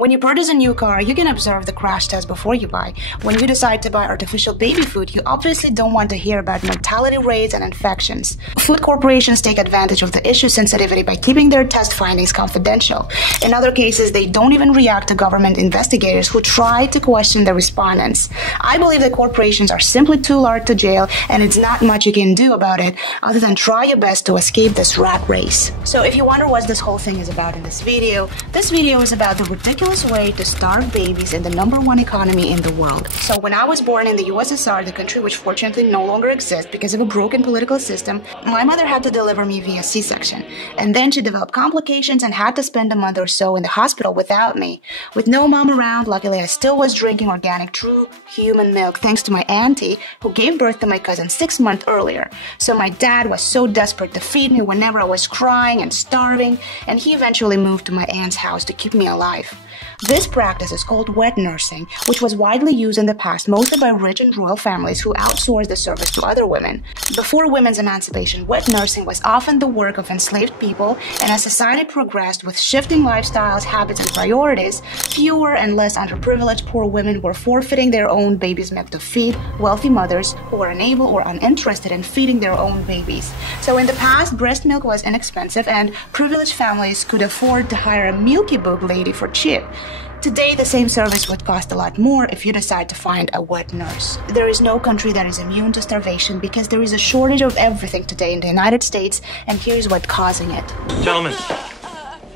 When you purchase a new car, you can observe the crash test before you buy. When you decide to buy artificial baby food, you obviously don't want to hear about mortality rates and infections. Food corporations take advantage of the issue sensitivity by keeping their test findings confidential. In other cases, they don't even react to government investigators who try to question the respondents. I believe that corporations are simply too large to jail, and it's not much you can do about it other than try your best to escape this rat race. So if you wonder what this whole thing is about in this video is about the ridiculous way to starve babies in the #1 economy in the world. So when I was born in the USSR, the country which fortunately no longer exists because of a broken political system, my mother had to deliver me via C-section. And then she developed complications and had to spend a month or so in the hospital without me. With no mom around, luckily I still was drinking organic, true human milk thanks to my auntie who gave birth to my cousin 6 months earlier. So my dad was so desperate to feed me whenever I was crying and starving, and he eventually moved to my aunt's house to keep me alive. This practice is called wet nursing, which was widely used in the past mostly by rich and royal families who outsourced the service to other women. Before women's emancipation, wet nursing was often the work of enslaved people, and as society progressed with shifting lifestyles, habits, and priorities, fewer and less underprivileged poor women were forfeiting their own babies' milk to feed wealthy mothers who were unable or uninterested in feeding their own babies. So in the past, breast milk was inexpensive, and privileged families could afford to hire a milky book lady for cheap. Today, the same service would cost a lot more if you decide to find a wet nurse. There is no country that is immune to starvation because there is a shortage of everything today in the United States, and here's what's causing it. Gentlemen,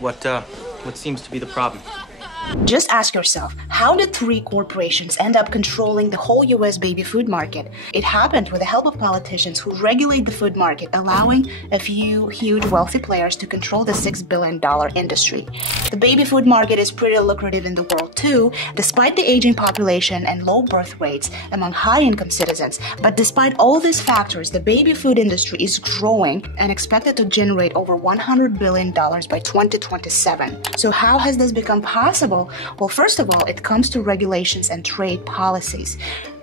what seems to be the problem? Just ask yourself, how did 3 corporations end up controlling the whole US baby food market? It happened with the help of politicians who regulate the food market, allowing a few huge wealthy players to control the $6 billion industry. The baby food market is pretty lucrative in the world too, despite the aging population and low birth rates among high-income citizens. But despite all these factors, the baby food industry is growing and expected to generate over $100 billion by 2027. So how has this become possible? Well, first of all, it comes to regulations and trade policies.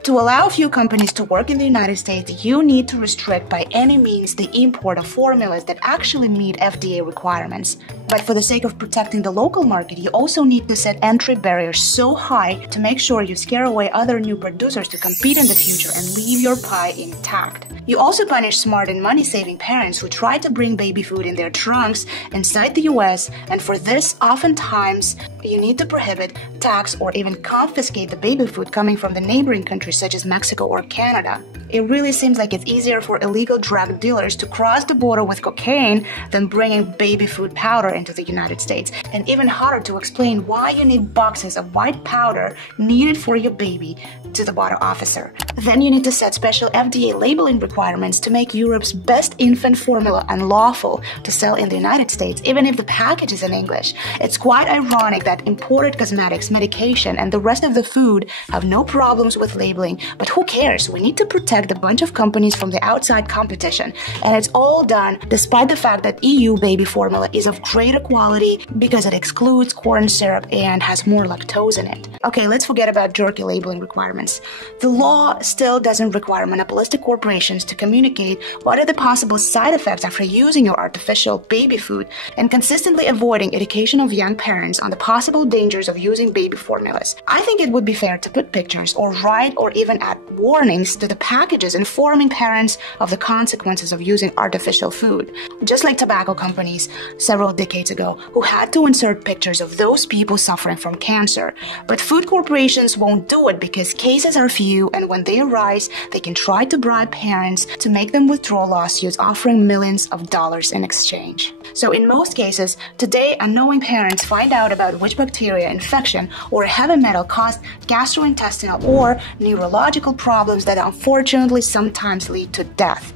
To allow a few companies to work in the United States, you need to restrict by any means the import of formulas that actually meet FDA requirements. But for the sake of protecting the local market, you also need to set entry barriers so high to make sure you scare away other new producers to compete in the future and leave your pie intact. You also punish smart and money-saving parents who try to bring baby food in their trunks inside the US, and for this, oftentimes, you need to prohibit, tax, or even confiscate the baby food coming from the neighboring countries such as Mexico or Canada. It really seems like it's easier for illegal drug dealers to cross the border with cocaine than bringing baby food powder into the United States, and even harder to explain why you need boxes of white powder needed for your baby to the border officer. Then you need to set special FDA labeling requirements to make Europe's best infant formula unlawful to sell in the United States, even if the package is in English. It's quite ironic that imported cosmetics, medication, and the rest of the food have no problems with labeling, but who cares? We need to protect a bunch of companies from the outside competition, and it's all done despite the fact that EU baby formula is of greater quality because it excludes corn syrup and has more lactose in it. Okay, let's forget about jerky labeling requirements. The law still doesn't require monopolistic corporations to communicate what are the possible side effects after using your artificial baby food, and consistently avoiding education of young parents on the possible dangers of using baby formulas. I think it would be fair to put pictures or write or even add warnings to the packages informing parents of the consequences of using artificial food. Just like tobacco companies several decades ago who had to insert pictures of those people suffering from cancer. But food corporations won't do it because cases are few, and when they arise, they can try to bribe parents to make them withdraw lawsuits offering millions of dollars in exchange. So in most cases, today unknowing parents find out about which bacteria infection or heavy metal caused gastrointestinal or neurological problems that unfortunately sometimes lead to death.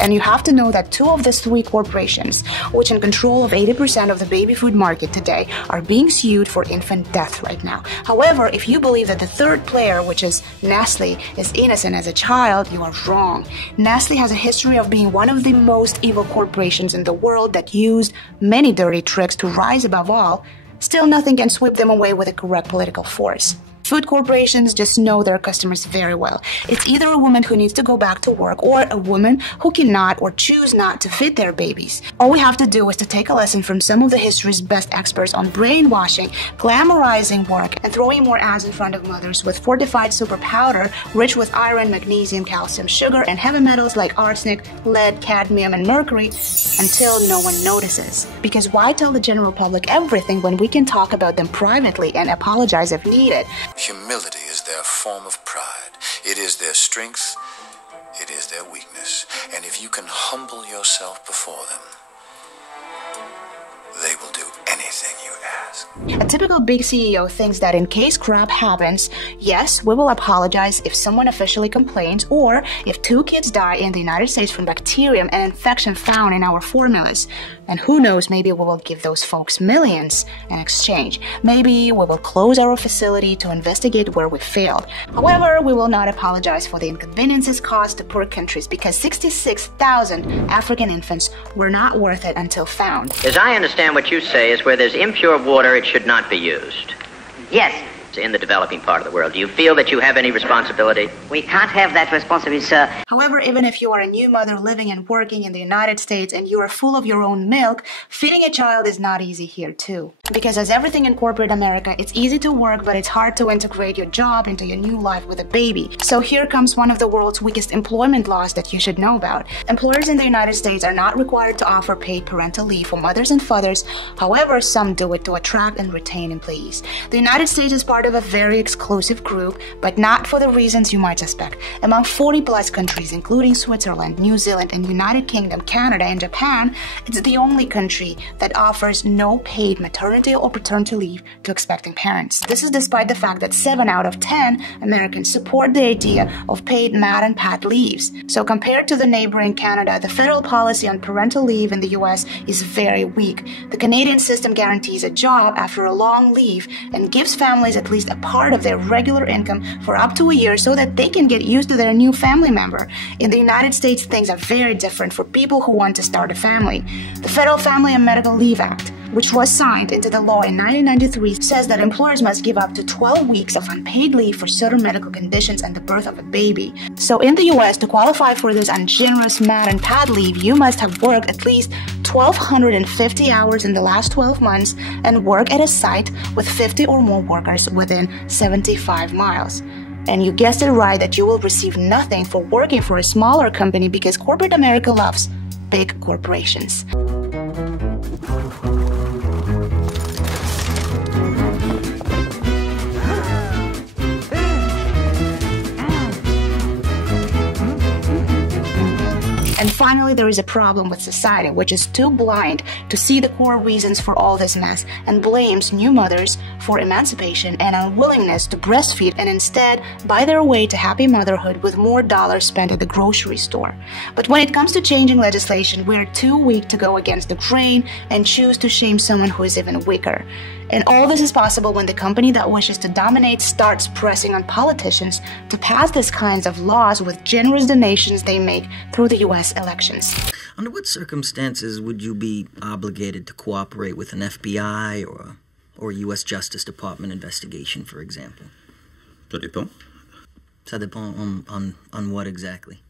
And you have to know that 2 of these 3 corporations, which in control of 80% of the baby food market today, are being sued for infant death right now. However, if you believe that the 3rd player, which is Nestle, is innocent as a child, you are wrong. Nestle has a history of being one of the most evil corporations in the world that used many dirty tricks to rise above all. Still, nothing can sweep them away with a correct political force. food corporations just know their customers very well. It's either a woman who needs to go back to work or a woman who cannot or choose not to feed their babies. All we have to do is to take a lesson from some of the history's best experts on brainwashing, glamorizing work, and throwing more ads in front of mothers with fortified super powder rich with iron, magnesium, calcium, sugar, and heavy metals like arsenic, lead, cadmium, and mercury until no one notices. Because why tell the general public everything when we can talk about them privately and apologize if needed? Humility is their form of pride. It is their strength. It is their weakness. And if you can humble yourself before them, they will do anything you ask. A typical big CEO thinks that in case crap happens, yes, we will apologize if someone officially complains or if 2 kids die in the United States from bacterium and infection found in our formulas. And who knows, maybe we will give those folks millions in exchange. Maybe we will close our facility to investigate where we failed. However, we will not apologize for the inconveniences caused to poor countries because 66,000 African infants were not worth it until found. As I understand what you say is where there's impure water, it should not be used. Yes. In the developing part of the world. Do you feel that you have any responsibility? We can't have that responsibility, sir. However, even if you are a new mother living and working in the United States and you are full of your own milk, feeding a child is not easy here too. Because as everything in corporate America, it's easy to work, but it's hard to integrate your job into your new life with a baby. So here comes one of the world's weakest employment laws that you should know about. Employers in the United States are not required to offer paid parental leave for mothers and fathers. However, some do it to attract and retain employees. The United States is part of a very exclusive group, but not for the reasons you might suspect. Among 40+ countries, including Switzerland, New Zealand, and United Kingdom, Canada, and Japan, it's the only country that offers no paid maternity or paternity leave to expecting parents. This is despite the fact that 7 out of 10 Americans support the idea of paid mat and pat leaves. So compared to the neighboring Canada, the federal policy on parental leave in the US is very weak. The Canadian system guarantees a job after a long leave and gives families at least a part of their regular income for up to a year so that they can get used to their new family member. In the United States, things are very different for people who want to start a family. The Federal Family and Medical Leave Act, which was signed into the law in 1993, says that employers must give up to 12 weeks of unpaid leave for certain medical conditions and the birth of a baby. So in the US, to qualify for this ungenerous mat and pad leave, you must have worked at least 1,250 hours in the last 12 months and work at a site with 50 or more workers within 75 miles. And you guessed it right that you will receive nothing for working for a smaller company because corporate America loves big corporations. And finally, there is a problem with society, which is too blind to see the core reasons for all this mess and blames new mothers for emancipation and unwillingness to breastfeed and instead buy their way to happy motherhood with more dollars spent at the grocery store. But when it comes to changing legislation, we're too weak to go against the grain and choose to shame someone who is even weaker. And all this is possible when the company that wishes to dominate starts pressing on politicians to pass these kinds of laws with generous donations they make through the US elections. Under what circumstances would you be obligated to cooperate with an FBI or US Justice Department investigation, for example? Ça dépend. Ça dépend on what exactly?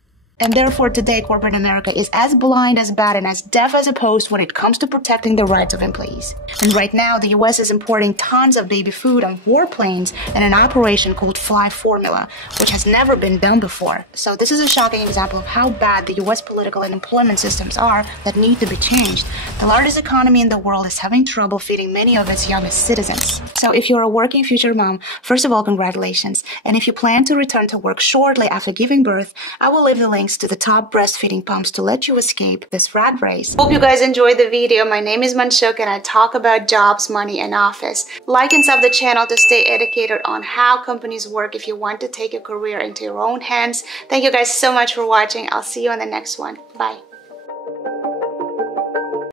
And therefore today corporate America is as blind, as bad, and as deaf as opposed when it comes to protecting the rights of employees. And right now the US is importing tons of baby food on warplanes in an operation called Fly Formula, which has never been done before. So this is a shocking example of how bad the US political and employment systems are that need to be changed. The largest economy in the world is having trouble feeding many of its youngest citizens. So if you're a working future mom, first of all, congratulations. And if you plan to return to work shortly after giving birth, I will leave the links to the top breastfeeding pumps to let you escape this rat race. Hope you guys enjoyed the video. My name is Manshuk and I talk about jobs, money, and office. Like and sub the channel to stay educated on how companies work if you want to take your career into your own hands. Thank you guys so much for watching. I'll see you on the next one. Bye.